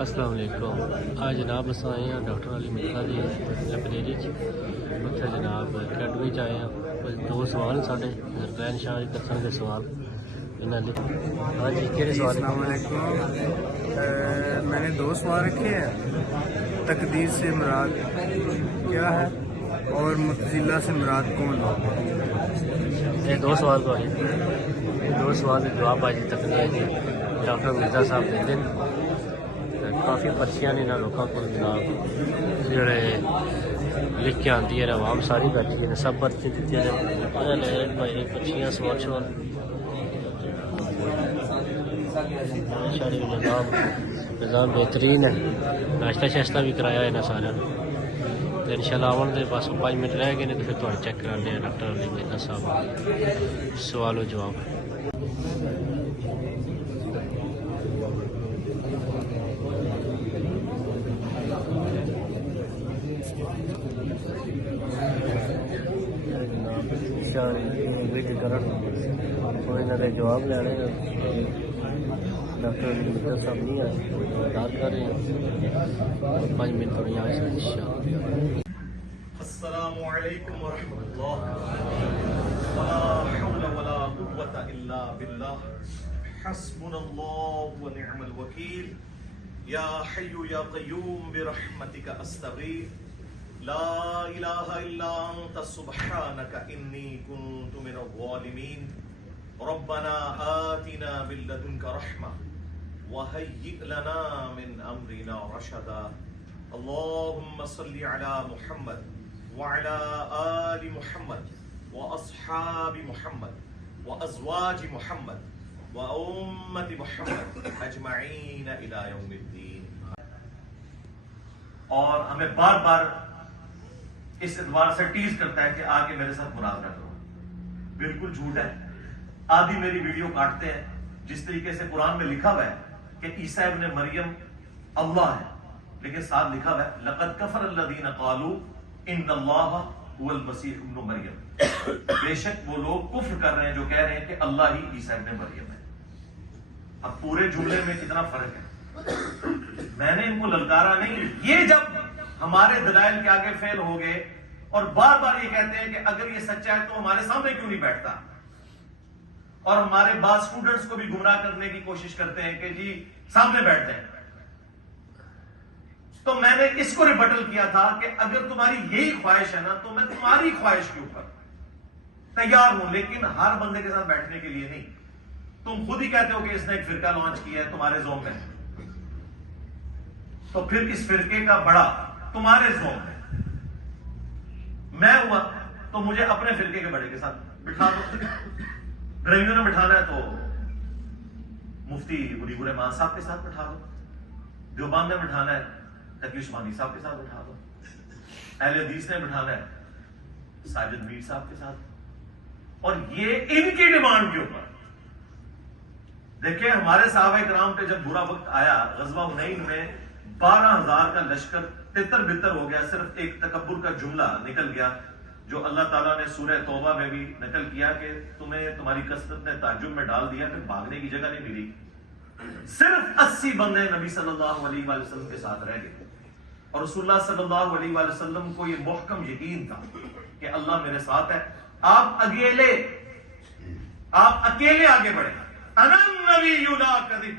السلام علیکم. آج جناب اصل آئے ہیں ڈاکٹر علی مٹھا کی لائبریری اتنے جناب اکیڈمی آئے ہیں. دو سوال سارے زرقین شاہ جی دسن کے سوال انہوں نے. ہاں جی کہڑے سوال؟ السلام علیکم. میں نے دو سوال رکھے ہیں. تقدیر سے مراد کیا ہے اور متزلہ سے مراد کون ہے؟ یہ دو سوال کو دو سوال کے جواب آج تک نہیں ہے جی ڈاکٹر مرزا صاحب دے دیں. کافی پرچیاں نے لوگوں کو جناب جڑے لکھ کے آتی ہے عوام ساری بیٹھی ہے سب پرچی دیتی ہے بھائی پرچیاں سوال شوال نظام بہترین ہے. ناشتہ شاشتہ بھی کرایا ہے نا سارا تو ان شاء اللہ آن کے بس 5 منٹ رہ گئے تو پھر تھوڑا چیک کرانے ہیں ڈاکٹر علی مرزا صاحب سوال و جواب. جواب لینے ڈاکٹر علی مرزا صاحب نہیں آئے انتظار کر رہے ہیں 5 منٹ تھوڑی آئے ان شاء اللہ. السلام علیکم ورحمۃ اللہ. ولا حول ولا قوة الا باللہ. حسبنا اللہ ونعم الوکیل. یا حی یا قیوم برحمتک استغیث. لا الہ الا انت سبحانک انی کنت من الظالمین. ربنا آتنا من لدنک رحمہ وهيئ لنا من امرنا رشدا. اللهم صل على محمد وعلى آل محمد واصحاب محمد وازواج محمد وامة محمد اجمعین الى یوم الدین. اور ہمیں بار بار اس اعتبار سے ٹیز کرتا ہے کہ آ کے میرے ساتھ مناظرہ کرو. بالکل جھوٹ ہے. آدھی میری ویڈیو کاٹتے ہیں جس طریقے سے قرآن میں لکھا ہوا ہے کہ عیسیٰ ابن مریم اللہ ہے لیکن ساتھ لکھا ہوا ہے لقد کفر الذین قالوا ان اللہ هو المسیح ابن مریم. بے شک وہ لوگ کفر کر رہے ہیں جو کہہ رہے ہیں کہ اللہ ہی عیسیٰ ابن مریم ہے. اب پورے جملے میں کتنا فرق ہے. میں نے ان کو للکارا نہیں. یہ جب ہمارے دلائل کے آگے فیل ہو گئے اور بار بار یہ کہتے ہیں کہ اگر یہ سچا ہے تو ہمارے سامنے کیوں نہیں بیٹھتا, اور ہمارے بعض اسٹوڈنٹس کو بھی گمراہ کرنے کی کوشش کرتے ہیں کہ جی سامنے بیٹھتے ہیں. تو میں نے اس کو ریبٹل کیا تھا کہ اگر تمہاری یہی خواہش ہے نا تو میں تمہاری خواہش کے اوپر تیار ہوں, لیکن ہر بندے کے ساتھ بیٹھنے کے لیے نہیں. تم خود ہی کہتے ہو کہ اس نے ایک فرقہ لانچ کیا ہے تمہارے زوم میں, تو پھر اس فرقے کا بڑا تمہارے زوم میں میں ہوا تو مجھے اپنے فرقے کے بڑے کے ساتھ بٹھا دو. ڈرائیوروں نے بٹھانا ہے تو مفتی مجیب الرحمان صاحب کے ساتھ بٹھا دو. دیوبند نے بٹھانا ہے تقی عثمانی صاحب کے ساتھ بٹھا دو. اہل حدیث نے بٹھانا ہے ساجد میر صاحب کے ساتھ. اور یہ ان کی ڈیمانڈ کے اوپر دیکھیں ہمارے صحابہ کرام پہ جب برا وقت آیا غزوہ حنین میں 12,000 کا لشکر تتر بتر ہو گیا. صرف ایک تکبر کا جملہ نکل گیا جو اللہ تعالیٰ نے سورہ توبہ میں بھی نقل کیا کہ تمہیں تمہاری کثرت نے تعجب میں ڈال دیا کہ بھاگنے کی جگہ نہیں ملی. صرف 80 بندے نبی صلی اللہ علیہ وآلہ وسلم کے ساتھ رہ گئے اور رسول اللہ صلی اللہ علیہ وآلہ وسلم کو یہ محکم یقین تھا کہ اللہ میرے ساتھ ہے. آپ اکیلے آگے بڑھے. انا النبی لا کذب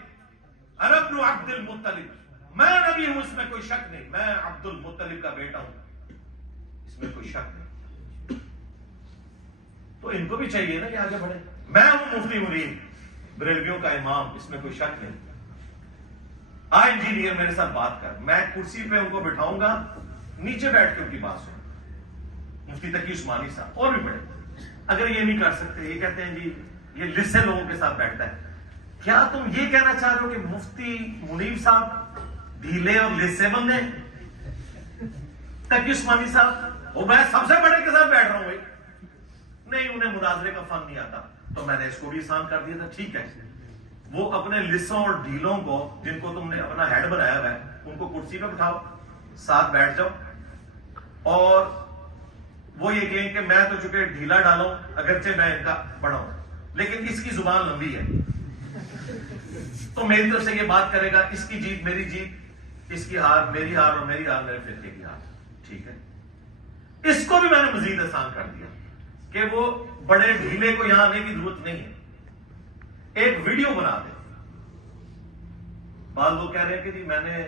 انا ابن عبد المطلب. میں نبی ہوں اس میں کوئی شک نہیں. میں عبد المطلب کا بیٹا ہوں اس میں کوئی شک نہیں. تو ان کو بھی چاہیے نا کہ آگے بڑھے. میں ہوں مفتی منیر بریلویوں کا امام اس میں کوئی شک نہیں. انجینئر میرے ساتھ بات کر. میں کرسی پہ ان کو بٹھاؤں گا نیچے بیٹھ کے ان کی بات سن. مفتی تقی عثمانی صاحب اور بھی بڑے. اگر یہ نہیں کر سکتے یہ کہتے ہیں جی یہ لسے لوگوں کے ساتھ بیٹھتا ہے. کیا تم یہ کہنا چاہ رہے ہو کہ مفتی منیر صاحب ڈھیلے اور لسے بندے تقی عثمانی صاحب وہ میں سب سے بڑے کے ساتھ بیٹھ رہا ہوں بھائی. نہیں انہیں مناظرے کا فن نہیں آتا. تو میں نے اس کو بھی آسان کر دیا تھا. ٹھیک ہے وہ اپنے لسوں اور ڈھیلوں کو جن کو تم نے اپنا ہیڈ بنایا ہوا ہے ان کو کرسی پہ بٹھاؤ ساتھ بیٹھ جاؤ اور وہ یہ کہیں کہ میں تو چونکہ ڈھیلا ڈالوں اگرچہ میں ان کا بڑا ہوں لیکن اس کی زبان لمبی ہے تو میری طرف سے یہ بات کرے گا, اس کی جیت میری جیت. اس کی ہار میری ہار اور میری ہار میرے فرقے کی ہار. ٹھیک ہے, اس کو بھی میں نے مزید آسان کر دیا کہ وہ بڑے ڈھیلے کو یہاں آنے کی ضرورت نہیں ہے, ایک ویڈیو بنا دیں. بعض لوگ کہہ رہے ہیں کہ جی میں نے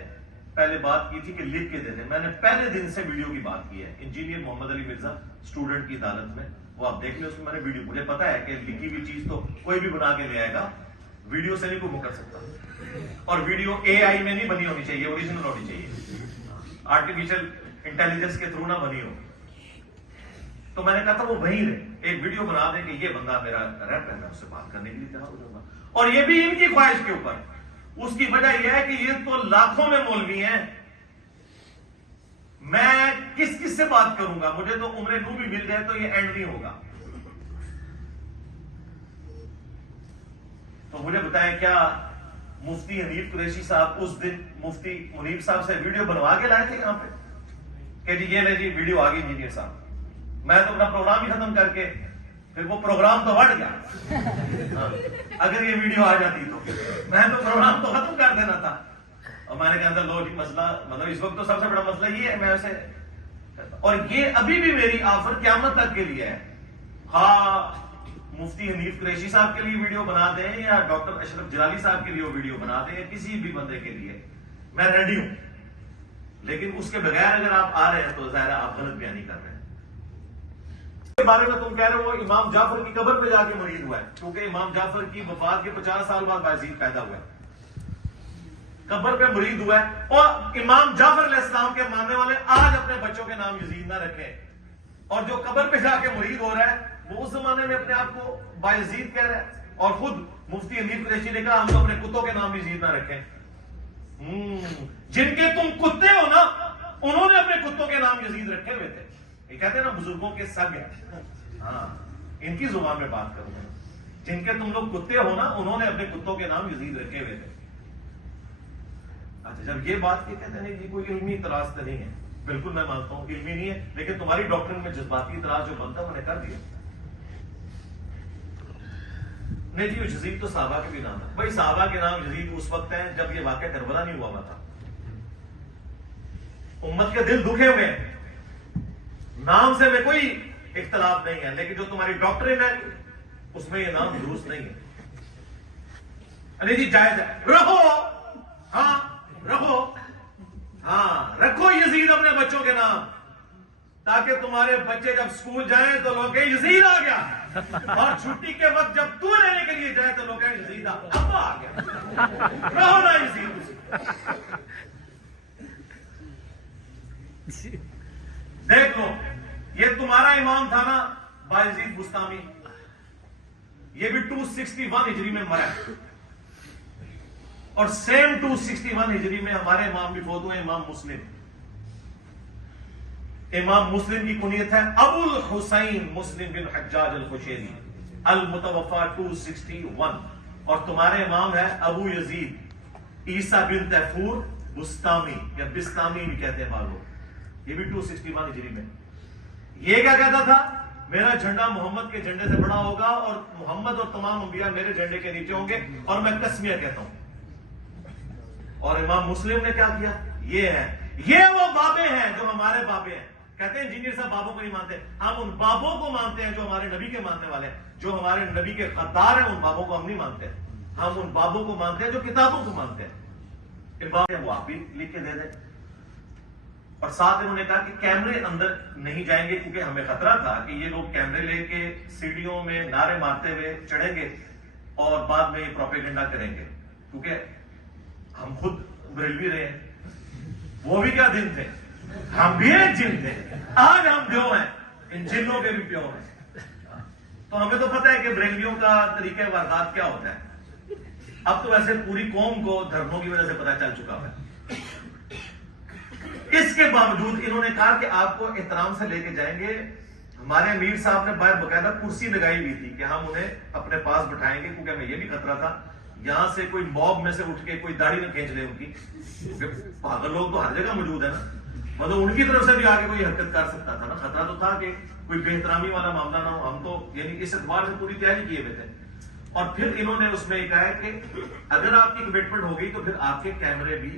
پہلے بات کی تھی کہ لکھ کے دے دیں. میں نے پہلے دن سے ویڈیو کی بات کی ہے. انجینئر محمد علی مرزا اسٹوڈنٹ کی عدالت میں, وہ آپ دیکھ لیں, اس میں میں نے ویڈیو, مجھے پتا ہے کہ لکھی ہوئی چیز تو کوئی بھی بنا کے لے آئے گا, ویڈیو سے نہیں کوئی مکر سکتا. اور ویڈیو اے آئی میں نہیں بنی ہونی چاہیے, اوریجنل ہونی چاہیے, آرٹیفیشل انٹیلیجنس کے تھرو نہ بنی ہو. تو میں نے کہا تھا وہ وہیں رہے, ایک ویڈیو بنا دیں کہ یہ بندہ میرا ریپ ہے, میں اس سے بات کرنے کے لیے تیار ہو جاؤں گا. اور یہ بھی ان کی خواہش کے اوپر. اس کی وجہ یہ ہے کہ یہ تو لاکھوں میں مولوی ہیں, میں کس کس سے بات کروں گا, مجھے تو عمر نو بھی مل جائے تو یہ اینڈ نہیں ہوگا. تو مجھے بتائیں کیا مفتی حنیف قریشی صاحب اس دن مفتی منیب صاحب سے ویڈیو بنوا کے لائے تھے یہاں پہ کہ جی یہ لے جی ویڈیو آ گئی انجینئر صاحب. میں تو اپنا پروگرام ہی ختم کر کے, پھر وہ پروگرام تو بڑھ گیا. اگر یہ ویڈیو آ جاتی تو میں تو پروگرام تو ختم کر دینا تھا. اور میں نے کہا تھا لو جی مسئلہ, مطلب اس وقت تو سب سے بڑا مسئلہ یہ ہے, میں اسے, اور یہ ابھی بھی میری آفر قیامت تک کے لیے ہے. ہاں مفتی حنیف قریشی صاحب کے لیے ویڈیو بنا دیں یا ڈاکٹر اشرف جلالی صاحب کے لیے ویڈیو بنا دیں یا کسی بھی بندے کے لیے, میں ریڈی ہوں. لیکن اس کے بغیر اگر آپ آ رہے ہیں تو ظاہر آپ غلط بیانی کر رہے ہیں. کے بارے میں تم کہہ رہے ہو وہ امام جعفر کی قبر پہ جا کے مرید ہوا ہے, کیونکہ امام جعفر کی وفات کے 50 سال بعد بایزید پیدا ہوا ہے, قبر پہ مرید ہوا ہے. اور امام جعفر علیہ السلام کے ماننے والے آج اپنے بچوں کے نام یزید نہ رکھیں, اور جو قبر پہ جا کے مرید ہو رہا ہے وہ اس زمانے میں اپنے آپ کو بایزید کہہ رہا ہے. اور خود مفتی حنیف قریشی نے کہا ہم تو اپنے کتوں کے نام یزید نہ رکھیں. جن کے تم کتے ہو نا, انہوں نے اپنے کتوں کے نام یزید رکھے ہوئے تھے. یہ کہتے ہیں نا بزرگوں کے سگ ہیں, ہاں ان کی زبان میں بات کروں گا. جن کے تم لوگ کتے ہو نا, انہوں نے اپنے کتوں کے نام یزید رکھے ہوئے تھے. اچھا جب یہ بات یہ کہتے ہیں کہ کوئی علمی اعتراض تو نہیں ہے, بالکل میں مانتا ہوں علمی نہیں ہے, لیکن تمہاری ڈاکٹرن میں جذباتی اعتراض جو بنتا میں نے کر دیا. نہیں جی یزید تو صحابہ کے بھی نام ہے. بھائی صحابہ کے نام یزید اس وقت ہیں جب یہ واقعہ کربلا نہیں ہوا تھا. امت کے دل دکھے ہوئے ہیں, نام سے میں کوئی اختلاف نہیں ہے, لیکن جو تمہاری ڈاکٹرین ہے اس میں یہ نام درست نہیں ہے. نہیں جی جائز ہے, رکھو, ہاں رکھو, ہاں رکھو یزید اپنے بچوں کے نام, تاکہ تمہارے بچے جب اسکول جائیں تو لوگ کہیں یزید آ گیا, اور چھٹی کے وقت جب تو لینے کے لیے جائے تو لوگ کہیں یزید ابا آ گیا. رہو نا یزید. دیکھ لو یہ تمہارا امام تھا نا بایزید بستامی, یہ بھی 261 ہجری میں مرا, اور سیم 261 ہجری میں ہمارے امام بھی فوت ہوئے, امام مسلم. امام مسلم کی کنیت ہے ابو الحسین مسلم بن حجاج القشیری, المتوفا 261. اور تمہارے امام ہے ابو یزید عیسیٰ بن تیفور بستامی, یا بستامی بھی کہتے ہیں معلوم, یہ بھی 261 ہجری میں. یہ کیا کہتا تھا, میرا جھنڈا محمد کے جھنڈے سے بڑا ہوگا, اور محمد اور تمام انبیاء میرے جھنڈے کے نیچے ہوں گے, اور میں قسمیہ کہتا ہوں. اور امام مسلم نے کیا کیا, یہ ہے, یہ وہ بابے ہیں جو ہمارے بابے ہیں. کہتے ہیں انجینئر صاحب بابوں کو نہیں مانتے, ہم ان بابوں کو مانتے ہیں جو ہمارے نبی کے ماننے والے ہیں. جو ہمارے نبی کے غدار ہیں ان بابوں کو ہم نہیں مانتے, ہم ان بابوں کو مانتے ہیں جو کتابوں کو مانتے ہیں. وہ آپ بھی لکھ کے دے دیں. اور ساتھ انہوں نے کہا کہ کیمرے اندر نہیں جائیں گے, کیونکہ ہمیں خطرہ تھا کہ یہ لوگ کیمرے لے کے سیڑھیوں میں نعرے مارتے ہوئے چڑھیں گے اور بعد میں یہ پروپیگنڈا کریں گے, کیونکہ ہم خود بریلوی رہے ہیں. وہ بھی کیا دن تھے, ہم بھی ایک جن تھے, آج ہم پیو ہیں, ان جنوں کے بھی پیو ہیں. تو ہمیں تو پتہ ہے کہ بریلویوں کا طریقہ واردات کیا ہوتا ہے. اب تو ویسے پوری قوم کو دھرموں کی وجہ سے پتہ چل چکا ہے. اس کے باوجود انہوں نے کہا کہ آپ کو احترام سے لے کے جائیں گے. ہمارے امیر صاحب نے باہر باقاعدہ کرسی لگائی ہوئی تھی کہ ہم انہیں اپنے پاس بٹھائیں گے, کیونکہ ہمیں یہ بھی خطرہ تھا یہاں سے کوئی موب میں سے اٹھ کے کوئی داڑھی نہ کھینچ لے ان کی, پاگل لوگ تو ہر جگہ موجود ہے نا, مطلب ان کی طرف سے بھی آگے کوئی حرکت کر سکتا تھا نا. خطرہ تو تھا کہ کوئی بے احترامی والا معاملہ نہ ہو. ہم تو یعنی اس اعتبار سے پوری تیاری کیے ہوئے تھے. اور پھر انہوں نے اس میں یہ کہا ہے کہ اگر آپ کی کمٹمنٹ ہو گئی تو پھر آپ کے کیمرے بھی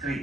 3,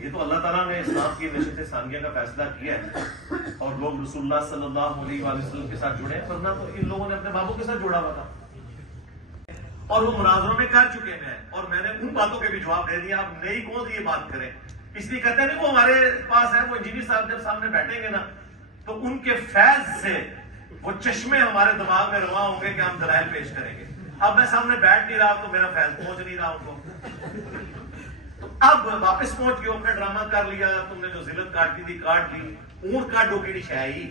یہ تو اللہ تعالیٰ نے اسلام کی نشست ثانیہ کا فیصلہ کیا ہے اور لوگ رسول اللہ صلی اللہ علیہ وآلہ وسلم کے ساتھ جڑے ہیں، ورنہ تو ان لوگوں نے اپنے بابوں کے ساتھ جوڑا ہوا تھا اور وہ مناظروں میں کر چکے ہیں، اور میں نے ان باتوں کے بھی جواب دے دیا. اب نئی کون سی یہ بات کریں، اس لیے کہتے ہیں نہیں وہ ہمارے پاس ہے. وہ انجینئر صاحب جب سامنے بیٹھیں گے نا تو ان کے فیض سے وہ چشمے ہمارے دماغ میں رواں ہوں گے کہ ہم دلائل پیش کریں گے. اب میں سامنے بیٹھ نہیں رہا تو میرا فیض پہنچ نہیں رہا ان کو. اب واپس پہنچ کے اپنا ڈرامہ کر لیا، تم نے جو ذلت کاٹتی تھی کاٹ لی، اونٹ کاٹ ڈوکی نہیں شاہی.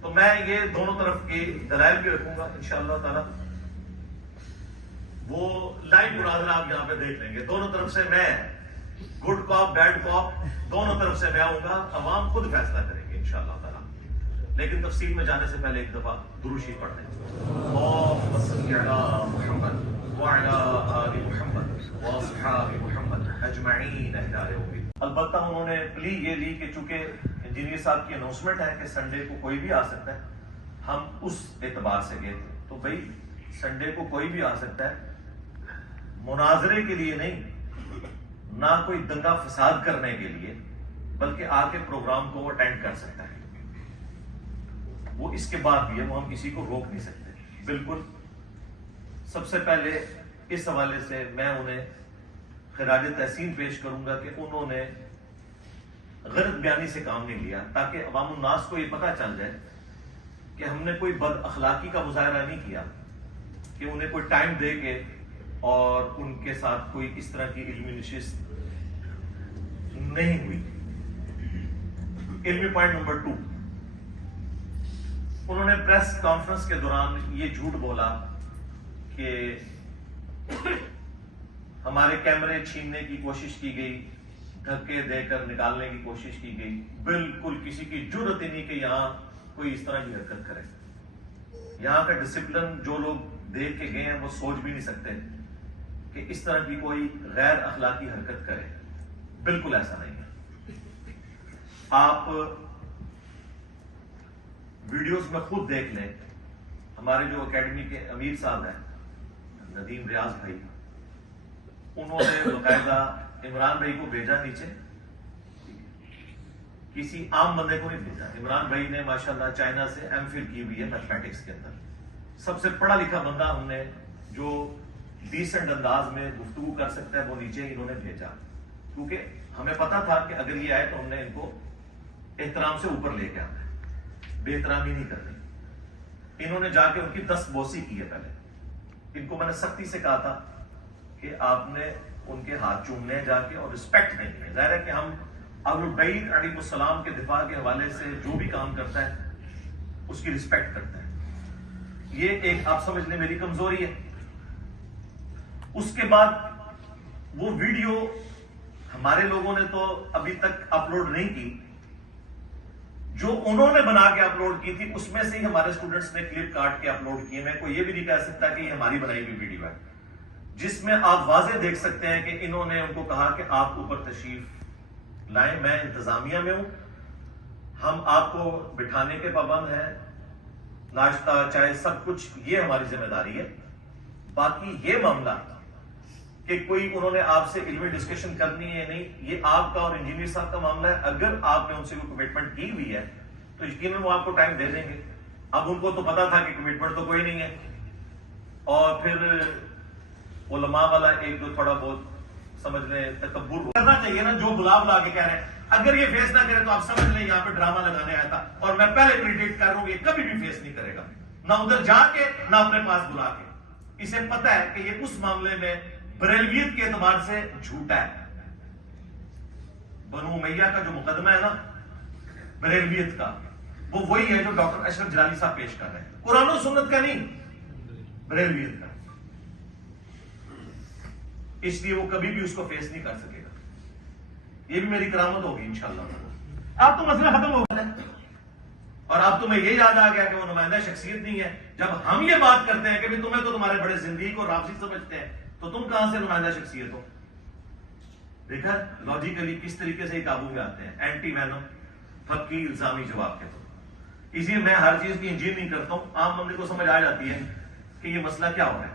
تو میں یہ دونوں طرف کے دلائل بھی رکھوں گا انشاءاللہ تعالی. وہ لائیو مناظرہ آپ یہاں پہ دیکھ لیں گے. دونوں طرف سے میں گڈ کاپ بیڈ کاپ دونوں طرف سے میں آؤں گا. عوام خود فیصلہ کریں گے انشاءاللہ تعالی. لیکن تفصیل میں جانے سے پہلے ایک دفعہ درود شریف پڑھ لیں. اللہم صلی علی محمد وعلی آل محمد واصحاب محمد اجمعین اہل یوم الدین. البتہ انہوں نے پلی یہ لی کہ چونکہ انجینئر صاحب کی اناؤنسمنٹ ہے کہ سنڈے کو کوئی بھی آ سکتا ہے، ہم اس اعتبار سے گئے تھے. تو بھائی سنڈے کو کوئی بھی آ سکتا ہے، مناظرے کے لیے نہیں، نہ کوئی دنگا فساد کرنے کے لیے، بلکہ آ کے پروگرام کو وہ اٹینڈ کر سکتا ہے. وہ اس کے بعد بھی ہے، وہ ہم کسی کو روک نہیں سکتے. بالکل. سب سے پہلے اس حوالے سے میں انہیں خراج تحسین پیش کروں گا کہ انہوں نے غلط بیانی سے کام نہیں لیا، تاکہ عوام الناس کو یہ پتہ چل جائے کہ ہم نے کوئی بد اخلاقی کا مظاہرہ نہیں کیا، کہ انہیں کوئی ٹائم دے کے اور ان کے ساتھ کوئی اس طرح کی علمی نشست نہیں ہوئی. علمی پوائنٹ نمبر 2، انہوں نے پریس کانفرنس کے دوران یہ جھوٹ بولا کہ ہمارے کیمرے چھیننے کی کوشش کی گئی، دھکے دے کر نکالنے کی کوشش کی گئی. بالکل کسی کی جرت ہی نہیں کہ یہاں کوئی اس طرح کی حرکت کرے. یہاں کا ڈسپلن جو لوگ دیکھ کے گئے ہیں وہ سوچ بھی نہیں سکتے کہ اس طرح کی کوئی غیر اخلاقی حرکت کرے. بالکل ایسا نہیں ہے. آپ ویڈیوز میں خود دیکھ لیں. ہمارے جو اکیڈمی کے امیر صاحب ہیں ندیم ریاض بھائی، انہوں نے باقاعدہ عمران بھائی کو بھیجا نیچے، کسی عام بندے کو نہیں بھیجا. عمران بھائی نے ماشاءاللہ چائنا سے ایم فل کی ہوئی ہے میتھمیٹکس کے اندر. سب سے پڑھا لکھا بندہ ہم نے جو ڈیسنٹ انداز میں گفتگو کر سکتا ہے وہ نیچے انہوں نے بھیجا، کیونکہ ہمیں پتا تھا کہ اگر یہ آئے تو ہم نے ان کو احترام سے اوپر لے کے آنا ہے، بے احترامی نہیں کرنی. انہوں نے جا کے ان کی 10 بوسی کی ہے. پہلے ان کو میں نے سختی سے کہا تھا کہ آپ نے ان کے ہاتھ چومنے جا کے اور رسپیکٹ نہیں ہے. ظاہر ہے کہ ہم اہل البیت علیہ السلام کے دفاع کے حوالے سے جو بھی کام کرتا ہے اس کی رسپیکٹ کرتا ہے. یہ ایک آپ سمجھ لیں میری کمزوری ہے. اس کے بعد وہ ویڈیو ہمارے لوگوں نے تو ابھی تک اپلوڈ نہیں کی، جو انہوں نے بنا کے اپلوڈ کی تھی اس میں سے ہی ہمارے اسٹوڈنٹس نے کلپ کاٹ کے اپلوڈ کیے. میں کوئی یہ بھی نہیں کہہ سکتا کہ یہ ہماری بنائی ہوئی ویڈیو ہے، جس میں آپ واضح دیکھ سکتے ہیں کہ انہوں نے ان کو کہا کہ آپ اوپر تشریف لائیں، میں انتظامیہ میں ہوں، ہم آپ کو بٹھانے کے پابند ہیں، ناشتہ چائے سب کچھ یہ ہماری ذمہ داری ہے. باقی یہ معاملہ کہ کوئی انہوں نے آپ سے علمی ڈسکشن کرنی ہے نہیں، یہ آپ کا اور انجینئر صاحب کا معاملہ ہے. اگر آپ نے ان سے کوئی کمٹمنٹ کی ہوئی ہے تو یقیناً وہ آپ کو ٹائم دے دیں گے. اب ان کو تو پتا تھا کہ کمٹمنٹ تو کوئی نہیں ہے. اور پھر علماء والا ایک جو تھوڑا بہت سمجھ لیں تکبر کرنا چاہیے نا، جو بلا بلا کے کہہ رہے ہیں اگر یہ فیس نہ کرے تو آپ سمجھ لیں یہاں پہ ڈرامہ لگانے آیا تھا. اور میں پہلے پریڈکٹ کر رہا ہوں یہ کبھی بھی فیس نہیں کرے گا، نہ ادھر جا کے نہ اپنے پاس بلا کے. اسے پتا ہے کہ یہ اس معاملے میں بریلویت کے اعتبار سے جھوٹا ہے. بنو امیہ کا جو مقدمہ ہے نا بریلویت کا، وہ وہی ہے جو ڈاکٹر اشرف جلالی صاحب پیش کر رہے ہیں، قرآن و سنت کا نہیں، بریلویت کا. اس لیے وہ کبھی بھی اس کو فیس نہیں کر سکے گا. یہ بھی میری کرامت ہوگی انشاءاللہ. اب تو مسئلہ ختم ہو گیا اور اب تمہیں یہ یاد آ گیا کہ وہ نمائندہ شخصیت نہیں ہے. جب ہم یہ بات کرتے ہیں کہ تمہیں تو تمہارے بڑے زندگی کو رافضی سمجھتے ہیں تو تم کہاں سے نمائندہ شخصیت ہو؟ دیکھا لاجیکلی کس طریقے سے قابو میں آتے ہیں. اینٹی وینم پکی الزامی جواب کے تو. اسی لیے میں ہر چیز کی انجین نہیں کرتا ہوں، عام بندے کو سمجھ آ جاتی ہے کہ یہ مسئلہ کیا ہو رہا ہے.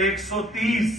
130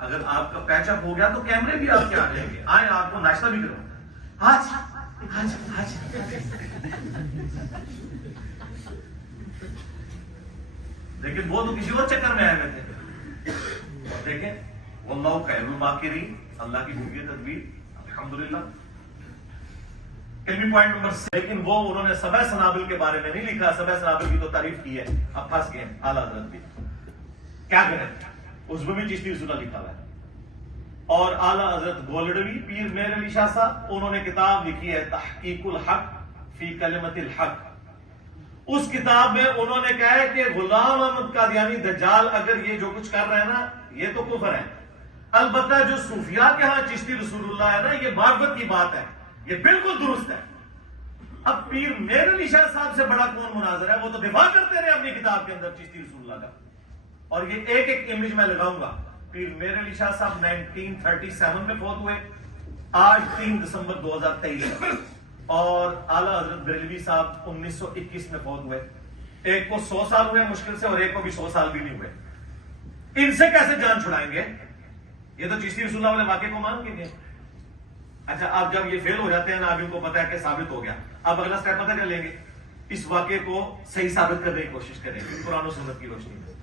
اگر آپ کا پیچ اپ ہو گیا تو کیمرے بھی آپ کے آ جائیں گے, آئیں آپ کو ناشتہ بھی کرو. آج لیکن وہ تو کسی اور چکر میں آئے ہوئے تھے. دیکھیں واللہ خیر الماکرین, اللہ کی ہوئی تدبیر الحمدللہ. علمی پوائنٹ نمبر 6, لیکن وہ انہوں نے سبع سنابل کے بارے میں نہیں لکھا. سبع سنابل کی تو تعریف کی ہے, اب پھنس گئے اعلیٰ حضرت بھی, کیا کریں, اس میں بھی چشتی رسولہ لکھا ہوا ہے. اور اعلیٰ حضرت گولڈوی پیر میر علی شاہ صاحب, انہوں نے کتاب لکھی ہے تحقیق الحق فی کلمت الحق. اس کتاب میں انہوں نے کہا ہے کہ غلام احمد قادیانی دجال اگر یہ جو کچھ کر رہے ہیں نا, یہ تو کفر ہے. البتہ جو صوفیاء کے ہاں چشتی رسول اللہ ہے نا, یہ معرفت کی بات ہے, یہ بالکل درست ہے. اب پیر میر علی شاہ صاحب سے بڑا کون مناظر ہے, وہ تو دفاع کرتے رہے اپنی کتاب کے اندر چشتی رسول اللہ کا. اور یہ ایک ایک امیج میں لگاؤں گا. پیر میر علی شاہ صاحب 1937 میں فوت ہوئے, آج 3 دسمبر 2023. اور اعلیٰ حضرت بریلوی صاحب 1921 میں فوت ہوئے. ایک کو 100 سال ہوئے مشکل سے, اور ایک کو بھی 100 سال بھی نہیں ہوئے. ان سے کیسے جان چھڑائیں گے؟ یہ تو چشتی رسول اللہ والے واقعے کو مان کے گئے. اچھا, اب جب یہ فیل ہو جاتے ہیں نا, اب ان کو پتا ہے کہ ثابت ہو گیا, اب اگلا سٹیپ پتہ کر لیں گے, اس واقعے کو صحیح ثابت کرنے کی کوشش کریں گے قرآن و سنت کی روشنی میں.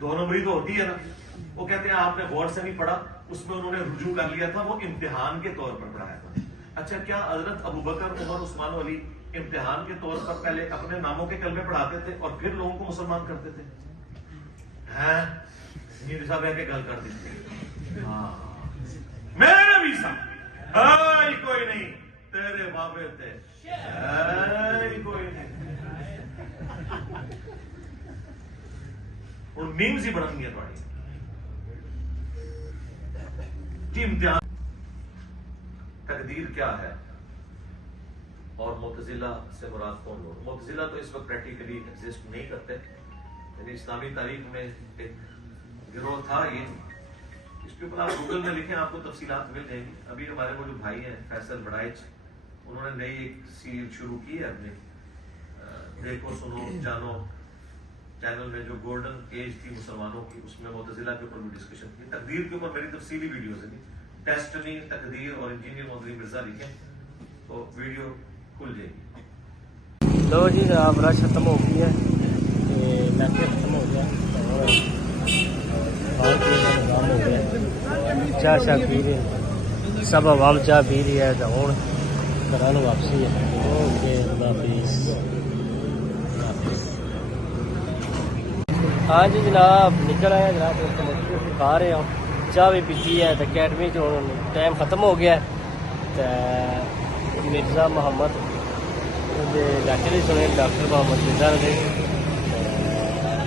2 نمبری تو ہوتی ہے نا, وہ کہتے ہیں آپ نے غور سے نہیں پڑھا, اس میں انہوں نے رجوع کر لیا تھا, وہ امتحان کے طور پر پڑھایا تھا. اچھا, کیا حضرت ابوبکر, عمر, عثمان و علی امتحان کے طور پر پہلے اپنے ناموں کے کلمے پڑھاتے تھے اور پھر لوگوں کو مسلمان کرتے تھے؟ ہیں یہ صاحب ہے کہ گل کر دیتے. ہاں, میرے بھی صاحب کوئی نہیں, تیرے بابے تھے کوئی نہیں. اور میم سی بڑھنی ہے تھوڑی جی. امتحان تقدیر کیا ہے اور معتزلہ سے مراد کون لوگ؟ معتزلہ تو اس وقت پریکٹیکلی ایگزسٹ نہیں کرتے, یعنی اسلامی تاریخ میں ایک گروہ تھا. یہ اس کے اوپر آپ گوگل میں لکھیں, آپ کو تفصیلات مل جائیں گی. ابھی ہمارے وہ جو بھائی ہیں فیصل بڑائچ, انہوں نے نئی ایک سیریز شروع کی ہے اپنے دیکھو سنو جانو چینل میں, جو گولڈن ایج تھی مسلمانوں کی, اس میں معتزلہ کے اوپر بھی ڈسکشن کی. تقدیر کے اوپر میری تفصیلی ویڈیوز ہیں, ڈیسٹنی, تقدیر اور انجینئر مودودی مرزا لکھیں تو ویڈیو کھل جائے گی. لو جی جناب, رش ختم ہو گئی ہے, میچ ختم ہو گیا, نظام ہو گیا, چاہ شاہ پی رہے, سب عوام چاہ پی رہی ہے, تو ہوں گھر واپسی ہے. اوکے, اللہ حافظ. ہاں جی جناب, نکل آیا جناب, کھا رہے ہوں, چاہ بھی پیتی ہے. تو اکیڈمی ٹائم ختم ہو گیا. مرزا محمد لیکچر ہی سنے, ڈاکٹر محمد مرزا نے,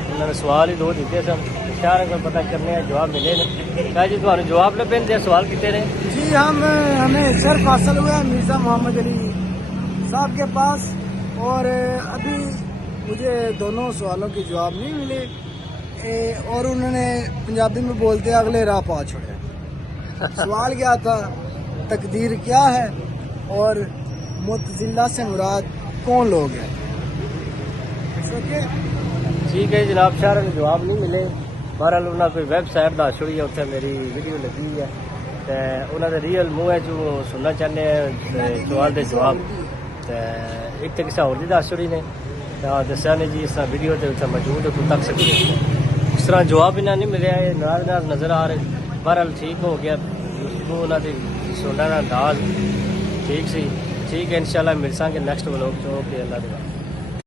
انہوں نے سوال ہی 2 دیتے سن, شہر کو پتہ کرنے ہیں جواب ملے نا. جی تمہیں جواب لبے دے سوال کیتے نے جی ہمیں صرف حاصل ہوا ہے مرزا محمد علی صاحب کے پاس, اور ابھی مجھے دونوں سوالوں کے جواب نہیں ملے, اور انہوں نے پنجابی میں بولتے اگلے راہ پا چھوڑے. سوال کیا تھا, تقدیر کیا ہے اور معتزلہ سے مراد کون لوگ ہیں. ٹھیک ہے جناب, شہر میں جواب نہیں ملے. بہرحال انہوں نے کوئی ویب سائٹ دس چھوڑی ہے, اتنے میری ویڈیو لگی ہے, تو انہوں نے ریئل منہ جو سننا چاہتے ہیں سوال کے جواب, تو ایک تو کسی اور دس چھوڑی نے, دسیا نے جی اس طرح ویڈیو تو اتنے موجود ہے, کوئی تک سکتی ہے. اس طرح جواب انہیں نہیں ملیا, ناراض ناراض نظر آ رہے. بہرحال ٹھیک ہو گیا, انہوں نے سننا انداز ٹھیک سی. ٹھیک ہے, انشاءاللہ مل سانگے نیکسٹ ولوگ. تو اوکے, اللہ حافظ.